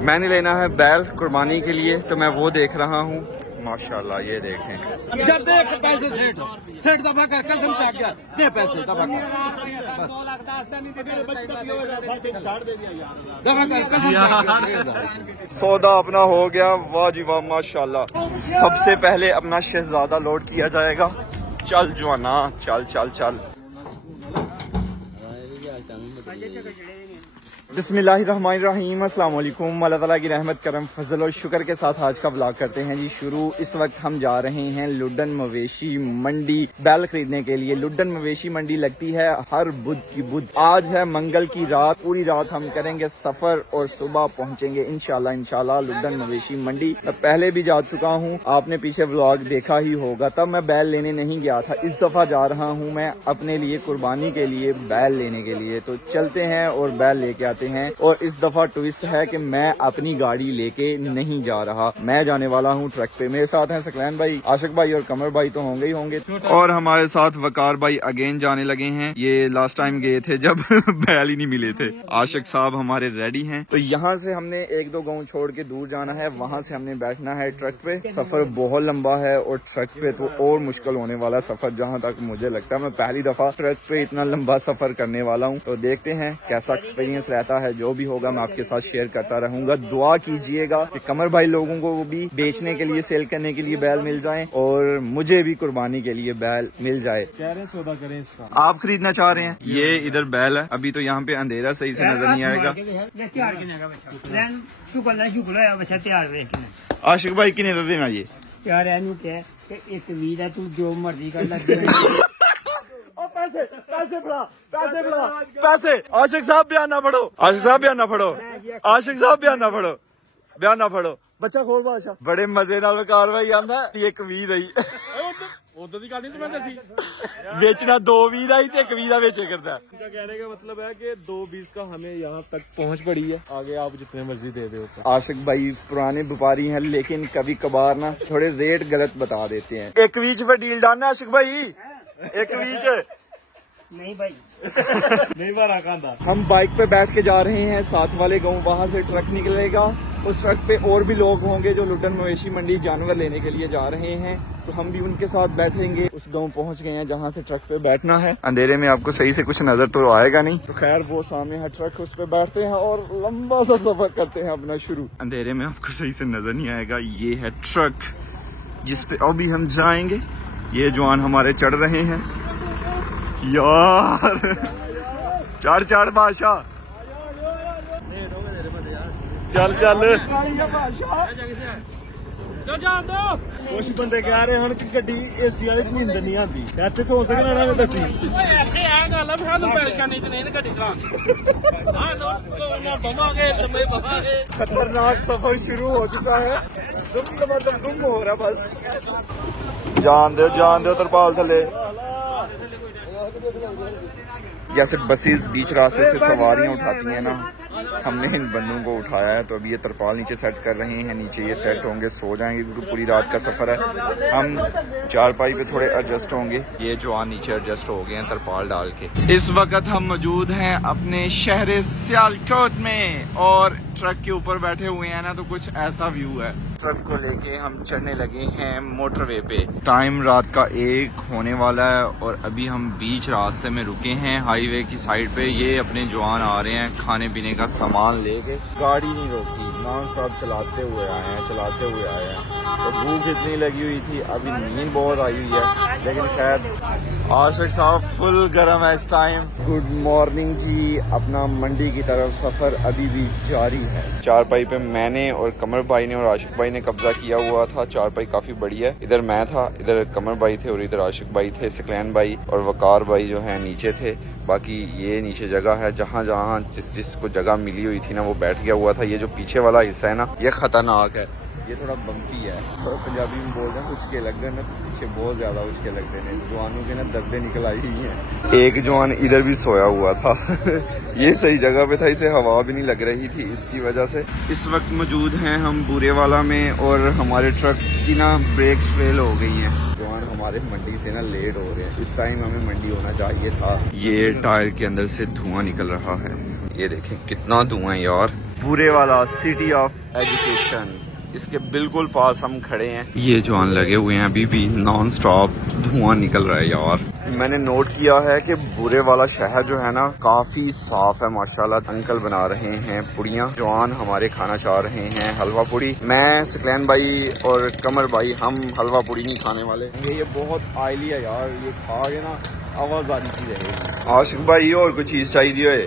मैंने लेना है बैल कुर्बानी के लिए, तो मैं वो देख रहा हूँ। माशाल्लाह ये देखें। जब देख पैसे सेठ दफा कर, कसम चाक गया दे पैसे दफा कर, सौदा अपना हो गया। वाह जी वाह माशाल्लाह। सबसे पहले अपना शहजादा लोड किया जाएगा। चल जवाना चल चल चल। बिस्मिल्लाहिर्रहमानिर्रहीम, अस्सलाम वालेकुम। अल्लाह ताला की रहमत करम फजल और शुक्र के साथ आज का व्लॉग करते हैं जी शुरू। इस वक्त हम जा रहे हैं लुड्डन मवेशी मंडी बैल खरीदने के लिए। लुड्डन मवेशी मंडी लगती है हर बुध की बुध। आज है मंगल की रात, पूरी रात हम करेंगे सफर और सुबह पहुंचेंगे इंशाल्लाह लुड्डन मवेशी मंडी। मैं पहले भी जा चुका हूं, आपने पीछे व्लॉग देखा ही होगा, तब मैं बैल लेने नहीं गया था। इस दफा जा रहा हूं मैं अपने लिए कुर्बानी के लिए बैल लेने के लिए। तो चलते हैं और बैल लेके आते हैं। और इस दफा ट्विस्ट है कि मैं अपनी गाड़ी लेके नहीं जा रहा, मैं जाने वाला हूँ ट्रक पे। मेरे साथ हैं सकलैन भाई, आशिक भाई और कमर भाई तो होंगे ही होंगे, और हमारे साथ वकार भाई अगेन जाने लगे हैं। ये लास्ट टाइम गए थे जब बैल ही नहीं मिले थे। आशिक साहब हमारे रेडी हैं। तो यहाँ से हमने एक दो गाँव छोड़ के दूर जाना है, वहाँ से हमने बैठना है ट्रक पे। सफर बहुत लंबा है और ट्रक पे तो और मुश्किल होने वाला सफर, जहाँ तक मुझे लगता है। मैं पहली दफा ट्रक पे इतना लंबा सफर करने वाला हूँ, तो देखते हैं कैसा एक्सपीरियंस रहता है। जो भी होगा मैं आपके साथ शेयर करता रहूंगा। दुआ कीजिएगा कि कमर भाई लोगों को भी बेचने के लिए, सेल करने के लिए बैल मिल जाएं और मुझे भी कुर्बानी के लिए बैल मिल जाए। सौदा करें इसका। आप खरीदना चाह रहे हैं? ये इधर बैल है, अभी तो यहाँ पे अंधेरा सही से नजर नहीं आएगा। आशिक भाई किने तो देना ये यार एक वीर है, तू जो मर्जी कर ले। पैसे पैसे फड़ा, पैसे फड़ा, पैसे। आशिक साहब बयान ना पढ़ो, आशिक साहब बयान ना पढ़ो, आशिक साहब बयान ना पढ़ो, बयान ना पढ़ो। बच्चा खोल बादशाह बड़े मजे नाल कार्रवाई आंदा। एक वीर आई उधर की गाड़ी तो मैं दसी बेचना, 2 वीर आई ते 1 वीर बेचे करता है। इनका कहने का मतलब है कि 2.20 का हमें यहाँ तक पहुँच पड़ी है, आगे आप जितने मर्जी दे दो। आशिक भाई पुराने व्यापारी हैं, लेकिन कभी कभार ना थोड़े रेट गलत बता देते हैं। 1 वीच पे डील डालना आशिक भाई, 1 वीच नहीं भाई नहीं बारा कांदा। हम बाइक पे बैठ के जा रहे हैं, साथ वाले गाँव वहाँ से ट्रक निकलेगा। उस ट्रक पे और भी लोग होंगे जो लुड्डन मवेशी मंडी जानवर लेने के लिए जा रहे हैं, तो हम भी उनके साथ बैठेंगे। उस गांव पहुंच गए हैं जहां से ट्रक पे बैठना है। अंधेरे में आपको सही से कुछ नजर तो आएगा नहीं, तो खैर वो सामने है ट्रक, उस पे बैठते हैं और लंबा सा सफर करते हैं अपना शुरू। अंधेरे में आपको सही से नजर नहीं आएगा। ये है ट्रक जिसपे अभी हम जाएंगे। ये जवान हमारे चढ़ रहे हैं यार, चढ़ चढ़ बादशाह, चल चल। कुछ बंदे कह रहे हैं कि गड्डी एसी वाली नींद नहीं आती, ऐसे तो हो सकना ना दसी। खतरनाक सफर शुरू हो चुका है, गुम हो रहा बस। जान दो तरपाल थले। जैसे बसेस बीच रास्ते से सवारियां उठाती हैं ना, हमने इन बंदों को उठाया है। तो अभी ये तरपाल नीचे सेट कर रहे हैं, नीचे ये सेट होंगे, सो जाएंगे क्योंकि पूरी रात का सफर है। हम चारपाई पे थोड़े एडजस्ट होंगे। ये जवान नीचे एडजस्ट हो गए हैं तरपाल डाल के। इस वक्त हम मौजूद हैं अपने शहर सियालकोट में और ट्रक के ऊपर बैठे हुए हैं ना, तो कुछ ऐसा व्यू है। ट्रक को लेके हम चढ़ने लगे हैं मोटरवे पे। टाइम रात का 1 होने वाला है और अभी हम बीच रास्ते में रुके हैं हाईवे की साइड पे। ये अपने जवान आ रहे हैं खाने पीने का सामान लेके, गाड़ी नहीं रोकी, नॉन स्टॉप चलाते हुए आए हैं। तो भूख इतनी लगी हुई थी, अभी नींद बहुत आई हुई है, लेकिन खैर आशिक साहब फुल गर्म है इस टाइम। गुड मॉर्निंग जी। अपना मंडी की तरफ सफर अभी भी जारी है। चारपाई पे मैंने और कमर भाई ने और आशिक भाई ने कब्जा किया हुआ था। चारपाई काफी बड़ी है, इधर मैं था, इधर कमर भाई थे और इधर आशिक भाई थे। सकलैन भाई और वकार भाई जो है नीचे थे। बाकी ये नीचे जगह है, जहाँ जहाँ जिस को जगह मिली हुई थी ना वो बैठ गया हुआ था। ये जो पीछे वाला हिस्सा है ना, ये खतरनाक है, ये थोड़ा बम्पी है। थोड़ा पंजाबी में बोल रहे हैं, उसके लग रहे हैं पीछे बहुत ज्यादा उसके लग रहे हैं। जवानों के ना दर्दे निकल आई हुई हैं। एक जवान इधर भी सोया हुआ था ये सही जगह पे था, इसे हवा भी नहीं लग रही थी इसकी वजह से। इस वक्त मौजूद हैं हम बूरेवाला में और हमारे ट्रक की ना ब्रेक्स फेल हो गई हैं। जवान हमारे मंडी से ना लेट हो रहे हैं, इस टाइम हमें मंडी होना चाहिए था। ये टायर के अंदर से धुआं निकल रहा है, ये देखें कितना धुआं है यार। बुरे वाला सिटी ऑफ एजुकेशन, इसके बिल्कुल पास हम खड़े हैं। ये जवान लगे हुए हैं, अभी भी नॉन स्टॉप धुआं निकल रहा है यार। मैंने नोट किया है कि बुरे वाला शहर जो है ना काफी साफ है माशाल्लाह। अंकल बना रहे हैं पुड़ियाँ, जवान हमारे खाना चाह रहे हैं हलवा पूड़ी। मैं सकलैन भाई और कमर भाई हम हलवा पूड़ी नहीं खाने वाले, ये बहुत ऑयली है यार, ये खा के ना आवाज आ रही रहेगी। आशिक भाई और कुछ चीज चाहिए है।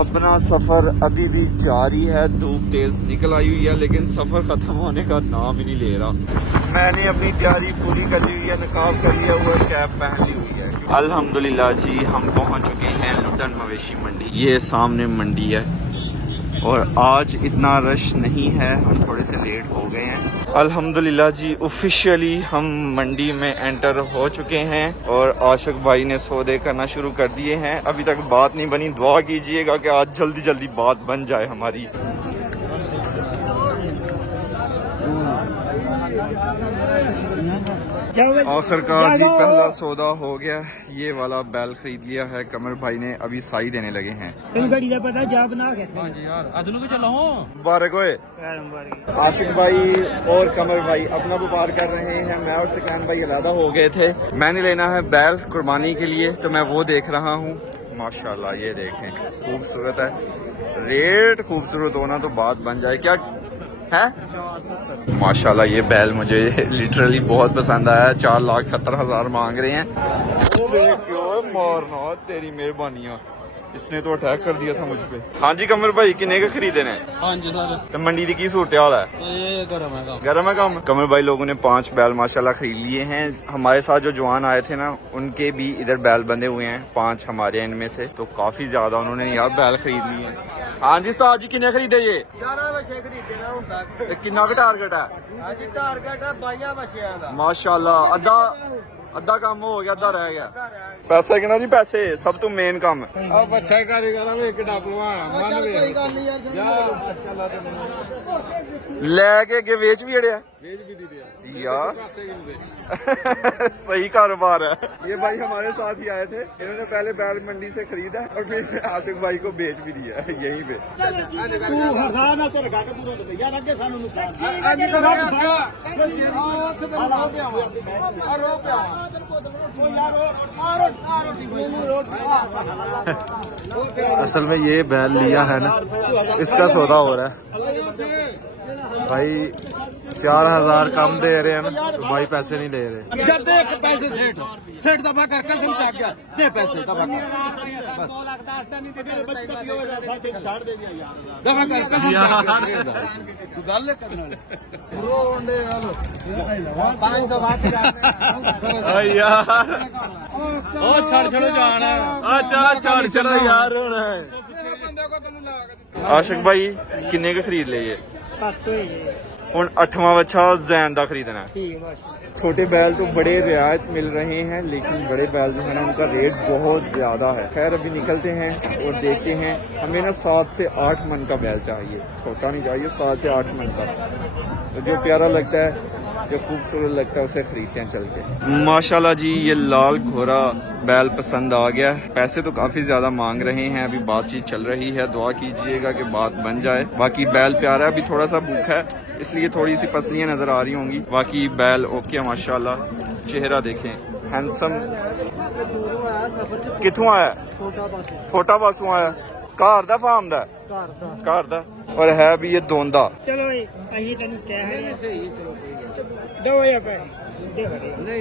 अपना सफर अभी भी जारी है, धूप तेज निकल आई हुई है लेकिन सफर खत्म होने का नाम ही नहीं ले रहा। मैंने अपनी तैयारी पूरी कर ली हुई है, नकाब कर लिया हुआ है, कैप पहन ली हुई है। अल्हम्दुलिल्लाह जी हम पहुंच चुके हैं लुटन मवेशी मंडी। ये सामने मंडी है और आज इतना रश नहीं है, हम थोड़े से लेट हो गए हैं। अल्हम्दुलिल्लाह जी ऑफिशियली हम मंडी में एंटर हो चुके हैं और आशिक भाई ने सौदे करना शुरू कर दिए हैं। अभी तक बात नहीं बनी, दुआ कीजिएगा कि आज जल्दी जल्दी बात बन जाए हमारी। आखिरकार जी पहला सौदा हो गया, ये वाला बैल खरीद लिया है कमर भाई ने, अभी साई देने लगे हैं। मुबारक होए। आशिक भाई और कमर भाई अपना व्यापार कर रहे हैं, मैं और सकलैन भाई अलग हो गए थे। मैंने लेना है बैल कुर्बानी के लिए तो मैं वो देख रहा हूँ। माशाल्लाह ये देखें खूबसूरत है, रेट खूबसूरत होना तो बात बन जाए। क्या है माशाल्लाह ये बैल मुझे लिटरली बहुत पसंद आया। 4,70,000 मांग रहे हैं। क्यों मारना, तेरी मेहरबानी, इसने तो अटैक कर दिया था मुझ पे। हाँ जी कमर भाई किन्ने के खरीदे ने? हाँ जी सर। तो मंडी की सूरत हाल है? ये गर्म है काम। कमर भाई लोगों ने 5 बैल माशाल्लाह खरीद लिए हैं। हमारे साथ जो जवान आए थे ना उनके भी इधर बैल बंधे हुए हैं, 5 हमारे इनमें से, तो काफी ज्यादा उन्होंने यार बैल खरीद लिए हैं। हाँ जी उस्ताद जी किन्ने खरीदे ये? 11 बच्चे खरीदे ना हुण तक। किन्ना का टारगेट है? हाँ जी टारगेट है 22 बच्चों का। माशाल्लाह अद्धा काम हो गया, अद्धा रह गया। पैसे किना जी? पैसे सब तो मेन काम है। अच्छा कारीगर लेके वेच भी अड़िया यार सही कारोबार है। ये भाई हमारे साथ ही आए थे, इन्होंने पहले बैल मंडी से खरीदा और फिर आशिक भाई को बेच भी दिया यहीं पे। असल में ये बैल लिया है ना, इसका सौदा हो रहा है भाई। 4,000 कम दे रहे हैं ना तो भाई पैसे नहीं ले रहे। देख पैसे सेठ दफा कर कसम चाह गया, दे पैसे दफा कर छड़ यार आशिक भाई किन्ने के खरीद ले? हूँ 8वां बच्चा जैन का खरीदना है। छोटे बैल तो बड़े रियायत मिल रहे हैं लेकिन बड़े बैल जो है ना उनका रेट बहुत ज्यादा है। खैर अभी निकलते हैं और देखते हैं। हमें ना 7 से 8 मन का बैल चाहिए, छोटा नहीं चाहिए, 7 से 8 मन का। तो जो प्यारा लगता है, जो खूबसूरत लगता है उसे खरीदते हैं चल के। माशाल्लाह जी ये लाल घोड़ा बैल पसंद आ गया। पैसे तो काफी ज्यादा मांग रहे हैं, अभी बातचीत चल रही है, दुआ कीजिएगा कि बात बन जाए। बाकी बैल प्यारा है, अभी थोड़ा सा भूखा है इसलिए थोड़ी सी पसलियां नजर आ रही होंगी। बाकी बैल ओके माशाल्लाह, चेहरा देखें हैंडसम। किथों आया? छोटा पासों आया। घर दा फार्म दा? घर दा। और है भी ये दोंदा। चलो नहीं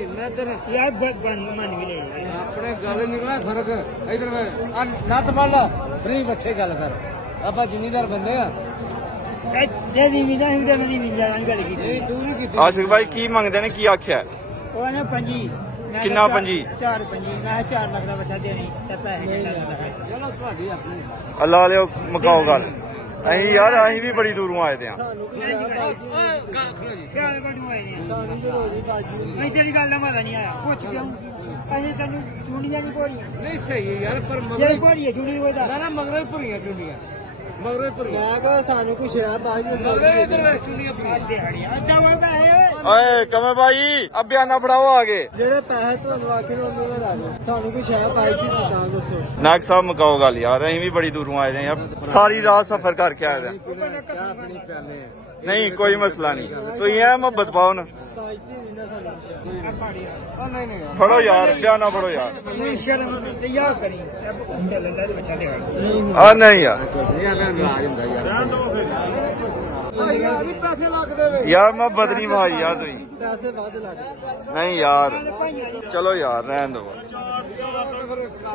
मैं तो यार मन भी नहीं अपने गल निकला फर्क इधर नत पढ़ लो फ्री बच्चे गल कर आप जिम्मेदार बंदे आशिक भाई की मंगते ने, की आख्या? किन्ना 5? 4 लाख का बच्चा देनी चलो अल्लाह लियो मकाओ गल। अहीं यार अहीं भी बड़ी दूरों आए थे। तेरी गल ना मजा नहीं आया कुछ क्यों? तेन चूड़ियां नहीं भोरियां नहीं सही है यार, पर भोरियां चूड़ियां मगर भोरियां चूड़ियां मगर सानू कुछ है ओए कमर भाई अब बयाना फड़ाओ आगे ਜਿਹੜੇ ਪੈਸੇ ਤੁਹਾਨੂੰ ਆਖੇ ਨੇ ਉਹਨੂੰ ਲਾ ਦਿਓ ਸਾਨੂੰ ਕੋਈ ਸ਼ੈ ਪਾਈ ਦੀ ਤਾਂ ਦੱਸੋ नाग साहब मुकाओ गल यार अं भी बड़ी दूरों आए हैं सारी रात सफर करके आए हैं नहीं कोई मसला नहीं तो ये मोहब्बत पाओ ना फड़ो यार बयाना फड़ो यार नहीं यार मोहब्बत नहीं भाई यार तुम नहीं यार चलो यार रहने दो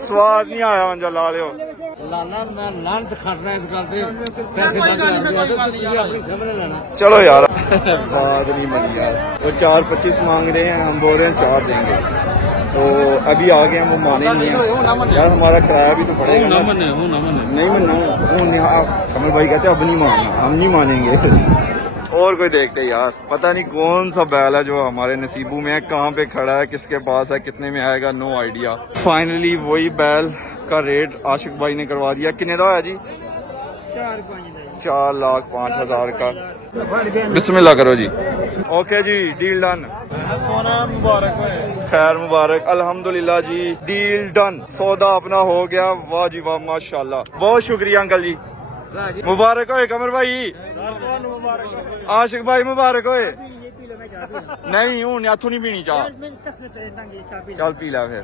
स्वाद नहीं आया मंजा ला लियो लाना मैं लानत खटना इस गल पे पैसे अपनी समझ लेना चलो यार बात नहीं बनी यार वो 4.25 मांग रहे हैं हम बोल रहे हैं 4 देंगे तो अभी आ गए हम वो माने नहीं है यार हमारा किराया भी तो पड़ेगा नहीं मनना कमल भाई कहते अब नहीं मानना हम नहीं मानेंगे और कोई देखते यार पता नहीं कौन सा बैल है जो हमारे नसीबों में है कहाँ पे खड़ा है किसके पास है कितने में आएगा नो आइडिया फाइनली वही बैल का रेट आशिक भाई ने करवा दिया कितने का है जी 4,05,000 का बिस्मिल्लाह करो जी ओके जी डील डन सोना मुबारक खैर मुबारक अल्हम्दुलिल्लाह जी डील डन सौदा अपना हो गया वाह जी वाह माशाल्लाह बहुत शुक्रिया अंकल जी मुबारक होए कमर भाई आशिक भाई मुबारक होए नहीं हूँ इथों नहीं पीनी चाह चल पी ला फिर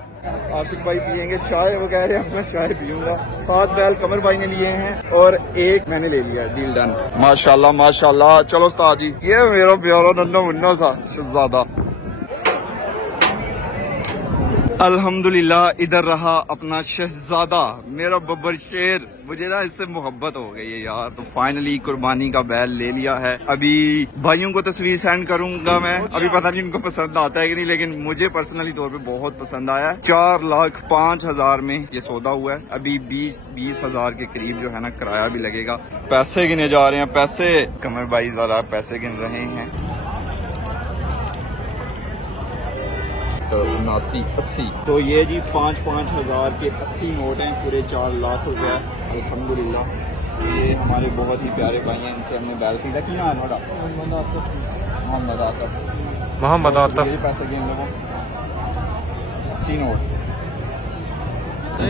आशिक भाई पियेंगे चाय वो कह रहे हैं मैं चाय पीऊंगा 7 बैल कमर भाई ने लिए हैं और 1 मैंने ले लिया डील डन माशाल्लाह माशाल्लाह चलो उस्ताद जी ये मेरा प्यारा नन्ना मुन्ना सा शहजादा अल्हम्दुलिल्लाह इधर रहा अपना शहजादा मेरा बब्बर शेर मुझे ना इससे मोहब्बत हो गई है यार तो फाइनली कुर्बानी का बैल ले लिया है अभी भाइयों को तस्वीर सेंड करूंगा मैं अभी पता नहीं उनको पसंद आता है कि नहीं लेकिन मुझे पर्सनली तौर पे बहुत पसंद आया 4,05,000 में ये सौदा हुआ है अभी 20,000 के करीब जो है ना किराया भी लगेगा पैसे गिने जा रहे हैं पैसे कमर भाई जरा पैसे गिन रहे हैं 79-80 तो ये जी 5-5 हजार के 80 नोट हैं पूरे 4 लाख रुपए अल्हम्दुलिल्लाह ये हमारे बहुत ही प्यारे भाई हैं इनसे हमने बैल खरीदा कि ना मोहम्मद आतिफ पैसे गिन लोगों 80 नोट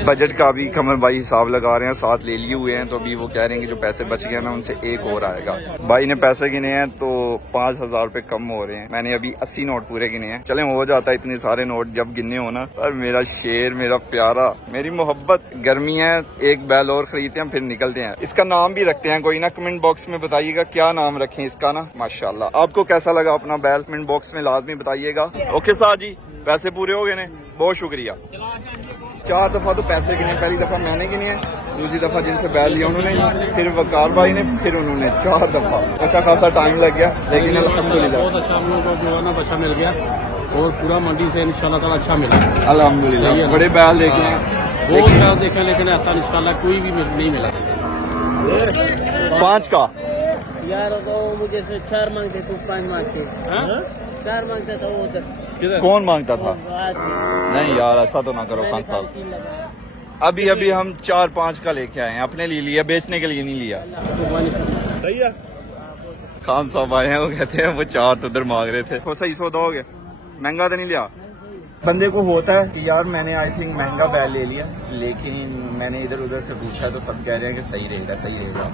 बजट का भी कमर भाई हिसाब लगा रहे हैं 7 ले लिए हुए हैं तो अभी वो कह रहे हैं कि जो पैसे बच गए ना उनसे 1 और आएगा भाई ने पैसे गिने हैं तो 5,000 रुपए कम हो रहे हैं मैंने अभी 80 नोट पूरे गिने हैं चले हो जाता है इतने सारे नोट जब गिनने हो ना पर मेरा शेर मेरा प्यारा मेरी मोहब्बत गर्मी है एक बैल और खरीदते हैं फिर निकलते हैं इसका नाम भी रखते हैं कोई ना कमेंट बॉक्स में बताइएगा क्या नाम रखें इसका ना माशाल्लाह आपको कैसा लगा अपना बैल कमेंट बॉक्स में लाजमी बताइएगा ओके साहब जी पैसे पूरे हो गए ने बहुत शुक्रिया 4 दफा तो पैसे गिने पहली दफा मैंने गिने हैं दूसरी दफा जिनसे बैल लिया उन्होंने फिर वकार भाई ने फिर उन्होंने 4 दफा अच्छा खासा टाइम लग गया लेकिन अल्हम्दुलिल्लाह बहुत अच्छा हम लोगों को जो है ना बच्चा मिल गया और पूरा मंडी से इंशाल्लाह ताला अच्छा मिला अल्हम्दुलिल्लाह बड़े बैल देखे हैं बहुत बैल देखे लेकिन ऐसा इंशाल्लाह कोई भी नहीं मिला 5 का यार तो मुझे 4 मांगते तू 5 मांगते 4 मांगते तो उधर कौन मांगता था नहीं यार ऐसा तो ना करो खान साहब अभी अभी हम 4-5 का लेके आए हैं अपने लिए लिया बेचने के लिए नहीं लिया सही है खान साहब आए हैं वो कहते हैं वो 4 तो उधर मांग रहे थे वो सही सौदा हो गया महंगा तो नहीं लिया बंदे को होता है कि यार मैंने आई थिंक महंगा बैल ले लिया लेकिन मैंने इधर उधर से पूछा तो सब कह रहे हैं कि सही रहेगा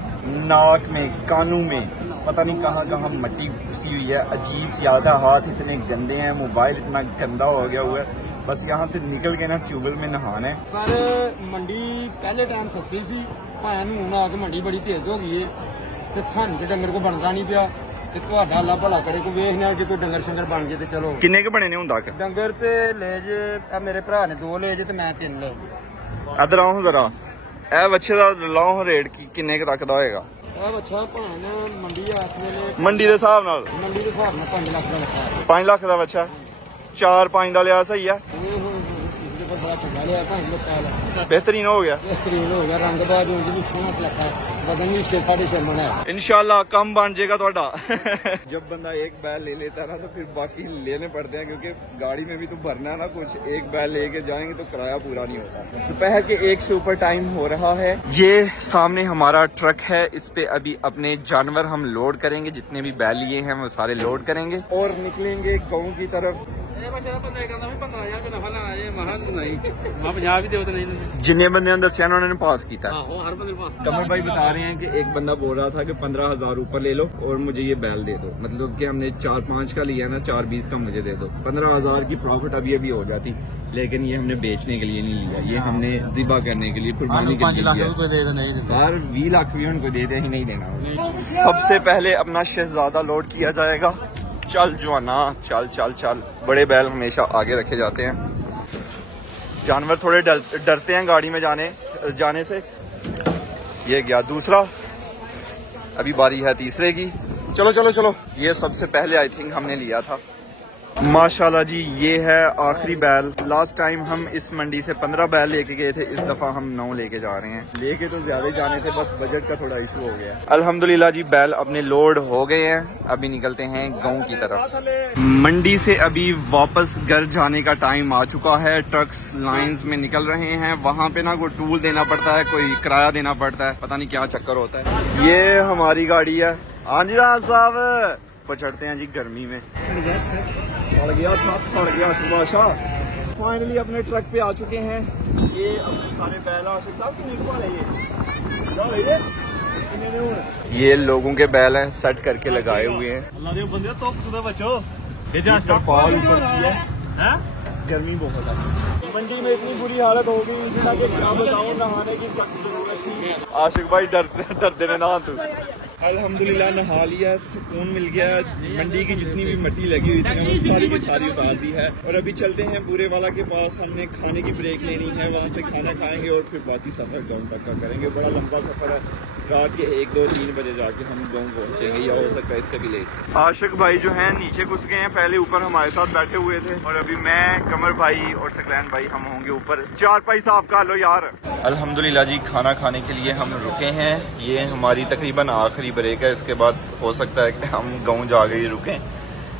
नाक में कानों में पता नहीं कहाँ कहाँ मट्टी घुसी हुई है अजीब सी आदत है हाथ इतने गंदे हैं मोबाइल इतना गंदा हो गया हुआ है बस यहाँ से निकल के ना ट्यूबवेल में नहाना है सर मंडी पहले टाइम सस्ती सी भाई हूं आ मंडी बड़ी तेज हो गई है सानू तो डंगर को बनता नहीं पिया ਤੇ ਤੁਹਾਡਾ ਅੱਲਾ ਭਲਾ ਕਰੇ ਕੋਈ ਵੇਖਣਾ ਜੇ ਕੋਈ ਡੰਗਰ ਸ਼ੰਗਰ ਬਣ ਜੇ ਤੇ ਚਲੋ ਕਿੰਨੇ ਕ ਬਣੇ ਨੇ ਹੁੰਦਾ ਕਿ ਡੰਗਰ ਤੇ ਲੈ ਜੇ ਆ ਮੇਰੇ ਭਰਾ ਨੇ 2 ਲੈ ਜੇ ਤੇ ਮੈਂ 3 ਲੈ ਇਧਰ ਆਓ ਜ਼ਰਾ ਇਹ ਬੱਚੇ ਦਾ ਲਾਓ ਰੇਟ ਕਿੰਨੇ ਕ ਤੱਕ ਦਾ ਹੋਏਗਾ ਇਹ ਬੱਚਾ ਭਾਣ ਮੰਡੀ ਆਸ ਵੇਲੇ ਮੰਡੀ ਦੇ ਹਿਸਾਬ ਨਾਲ 5 ਲੱਖ ਦਾ ਬੱਚਾ 5 ਲੱਖ ਦਾ ਬੱਚਾ 4-5 ਦਾ ਲਿਆ ਸਹੀ ਹੈ ਬੜਾ ਚੰਗਾ ਲਿਆ 5 ਲੱਖ ਦਾ बेहतरीन हो गया बेहतरीन हो गया रंग बाज हो गई सोना लगता है पता नहीं 6-6.5 मन है। इंशाल्लाह कम बन जाएगा थोड़ा। जब बंदा एक बैल ले लेता है ना तो फिर बाकी लेने पड़ते हैं, क्योंकि गाड़ी में भी तो भरना है ना कुछ। एक बैल लेके जाएंगे तो किराया पूरा नहीं होता। दोपहर के 1 से ऊपर टाइम हो रहा है। ये सामने हमारा ट्रक है, इस पे अभी अपने जानवर हम लोड करेंगे, जितने भी बैल लिए हैं वो सारे लोड करेंगे और निकलेंगे गाँव की तरफ। जिन्हें बंदे दसिया उन्होंने पास किया। कमर भाई बता रहे हैं कि एक बंदा बोल रहा था कि 15,000 ऊपर ले लो और मुझे ये बैल दे दो, मतलब कि हमने 4-5 का लिया ना, 4-20 का मुझे दे दो। 15,000 की प्रॉफिट अभी हो जाती, लेकिन ये हमने बेचने के लिए नहीं लिया, ये हमने जिबा करने के लिए, कुर्बानी के लिए लिया। सर 20 लाख भी उनको दे दे ही नहीं देना। सबसे पहले अपना शहजादा लोड किया जाएगा। चल जवाना चल चल चल। बड़े बैल हमेशा आगे रखे जाते हैं। जानवर थोड़े डरते हैं गाड़ी में जाने से। ये गया दूसरा, अभी बारी है तीसरे की। चलो चलो चलो। ये सबसे पहले आई थिंक हमने लिया था। माशाल्लाह जी, ये है आखिरी बैल। लास्ट टाइम हम इस मंडी से 15 बैल लेके गए थे, इस दफा हम 9 लेके जा रहे हैं। लेके तो ज्यादा जाने थे, बस बजट का थोड़ा इशू हो गया। अल्हम्दुलिल्लाह जी, बैल अपने लोड हो गए हैं। अभी निकलते हैं गांव की तरफ। मंडी से अभी वापस घर जाने का टाइम आ चुका है। ट्रक्स लाइंस में निकल रहे हैं। वहाँ पे ना कोई टूल देना पड़ता है, कोई किराया देना पड़ता है, पता नहीं क्या चक्कर होता है। ये हमारी गाड़ी है। हाँ जी राज साहब, चढ़ते हैं जी गर्मी में। सड़ गया सुबह। फाइनली अपने ट्रक पे आ चुके हैं। ये अपने सारे बैल आशिक साहब ये लोगों के बैल हैं, सेट करके लगाए हुए हैं। गर्मी बहुत है मंडी में, इतनी बुरी हालत हो गई कि क्या बताऊं, नहाने की सख्त जरूरत थी। आशिक भाई डरते ने नहा तू। अल्हम्दुलिल्लाह नहा लिया, सुकून मिल गया। मंडी की जितनी भी मिट्टी लगी हुई थी वो सारी की सारी उतार दी है। और अभी चलते हैं बूरे वाला के पास। हमने खाने की ब्रेक लेनी है, वहाँ से खाना खाएंगे और फिर बाकी सफर गाँव तक का करेंगे। बड़ा लंबा सफर है, रात के 1-2-3 बजे जाके हम गाँव पहुँचेंगे, या हो सकता है इससे भी लेट। आशिक भाई जो है नीचे घुस गए हैं, पहले ऊपर हमारे साथ बैठे हुए थे और अभी मैं, कमर भाई और सकलैन भाई हम होंगे ऊपर। 4 पैसा आपका लो यार। अल्हम्दुलिल्लाह जी, खाना खाने के लिए हम रुके हैं। ये हमारी तकरीबन आखिरी ब्रेक है, इसके बाद हो सकता है कि हम गाँव जाके ही रुकें।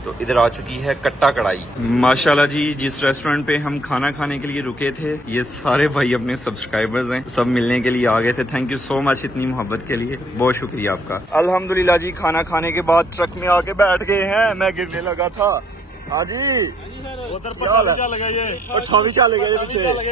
तो इधर आ चुकी है कट्टा कढ़ाई। माशाल्लाह जी, जिस रेस्टोरेंट पे हम खाना खाने के लिए रुके थे, ये सारे भाई अपने सब्सक्राइबर्स हैं, सब मिलने के लिए आ गए थे। थैंक यू सो मच इतनी मोहब्बत के लिए, बहुत शुक्रिया आपका। अल्हम्दुलिल्लाह जी, खाना खाने के बाद ट्रक में आके बैठ गए हैं। मैं गिरने लगा था। हाँ जी, उधर चले गए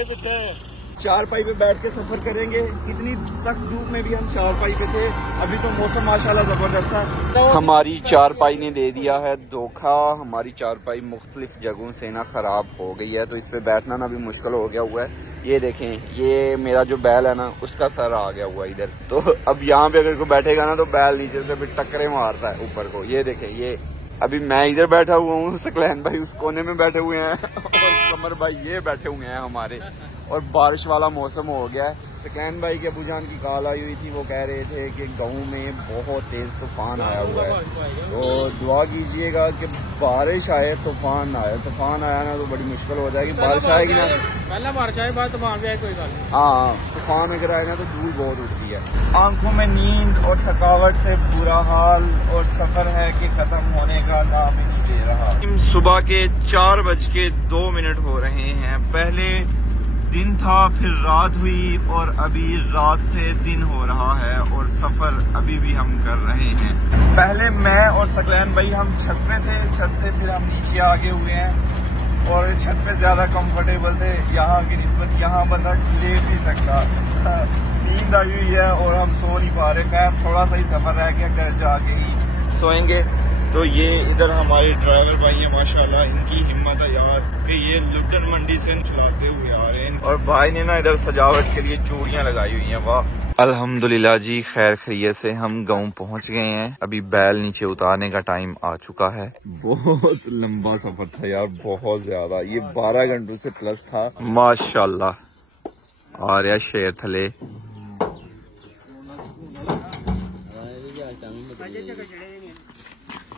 पीछे। 4 पाई पे बैठ के सफर करेंगे। इतनी सख्त धूप में भी हम 4 पाई पे थे। अभी तो मौसम माशाल्लाह जबरदस्त है। हमारी 4 पाई ने दे दिया है धोखा। हमारी 4 पाई मुख्तलिफ जगहों से ना खराब हो गई है, तो इस पे बैठना ना भी मुश्किल हो गया हुआ है। ये देखें, ये मेरा जो बैल है ना, उसका सर आ गया हुआ इधर। तो अब यहाँ पे अगर कोई बैठेगा ना तो बैल नीचे से फिर टक्करे मारता है ऊपर को। ये देखें, ये अभी मैं इधर बैठा हुआ हूँ, सकलैन भाई उस कोने में बैठे हुए हैं और कमर भाई ये बैठे हुए हैं हमारे। और बारिश वाला मौसम हो गया है। सकलैन भाई के अबूजान की कॉल आई हुई थी, वो कह रहे थे कि गाँव में बहुत तेज तूफान आया हुआ है, तो दुआ कीजिएगा कि बारिश आए, तूफान ना आए। तूफान आया ना तो बड़ी मुश्किल हो जाएगी। बारिश आएगी ना, पहला बारिश आए बाद तूफान भी आए, कोई बात नहीं। हाँ, तूफान अगर आए ना तो धूल बहुत उठती है। आंखों में नींद और थकावट से बुरा हाल, और सफर है कि खत्म होने का नाम ही नहीं दे रहा। सुबह के 4:02 हो रहे हैं। पहले दिन था, फिर रात हुई और अभी रात से दिन हो रहा है और सफर अभी भी हम कर रहे हैं। पहले मैं और सकलैन भाई हम छत पे थे, छत से फिर हम नीचे आगे हुए हैं और छत पे ज्यादा कंफर्टेबल थे यहाँ की निस्बत। यहाँ बंदा लेट नहीं सकता, नींद आई हुई है और हम सो नहीं पा रहे। खैर थोड़ा सा ही सफर रह गया, घर जाके ही सोएंगे। तो ये इधर हमारे ड्राइवर भाई है, माशाल्लाह इनकी हिम्मत है यार कि ये लुटन मंडी से चलाते हुए आ रहे हैं। और भाई ने ना इधर सजावट के लिए चूड़ियां लगाई हुई हैं, वाह। अल्हम्दुलिल्लाह जी, खैर खैरियत से हम गाँव पहुंच गए हैं। अभी बैल नीचे उतारने का टाइम आ चुका है। बहुत लंबा सफर था यार, बहुत ज्यादा। ये 12 घंटों से प्लस था। माशाल्लाह आ रहा शेर थले।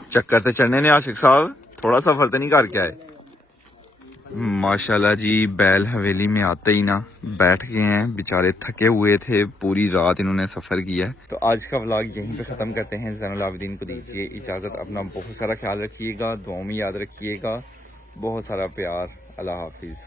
चक्कर तो चढ़ने ने आशिक साहब, थोड़ा सफर तो नहीं करके आए। माशाल्लाह जी, बैल हवेली में आते ही ना बैठ गए हैं, बेचारे थके हुए थे, पूरी रात इन्होंने सफर किया है। तो आज का व्लॉग यहीं पे खत्म करते हैं। ज़ैनुल आबिदीन को दीजिए इजाजत, अपना बहुत सारा ख्याल रखिएगा, दुआओं में याद रखिएगा, बहुत सारा प्यार। अल्लाह हाफिज।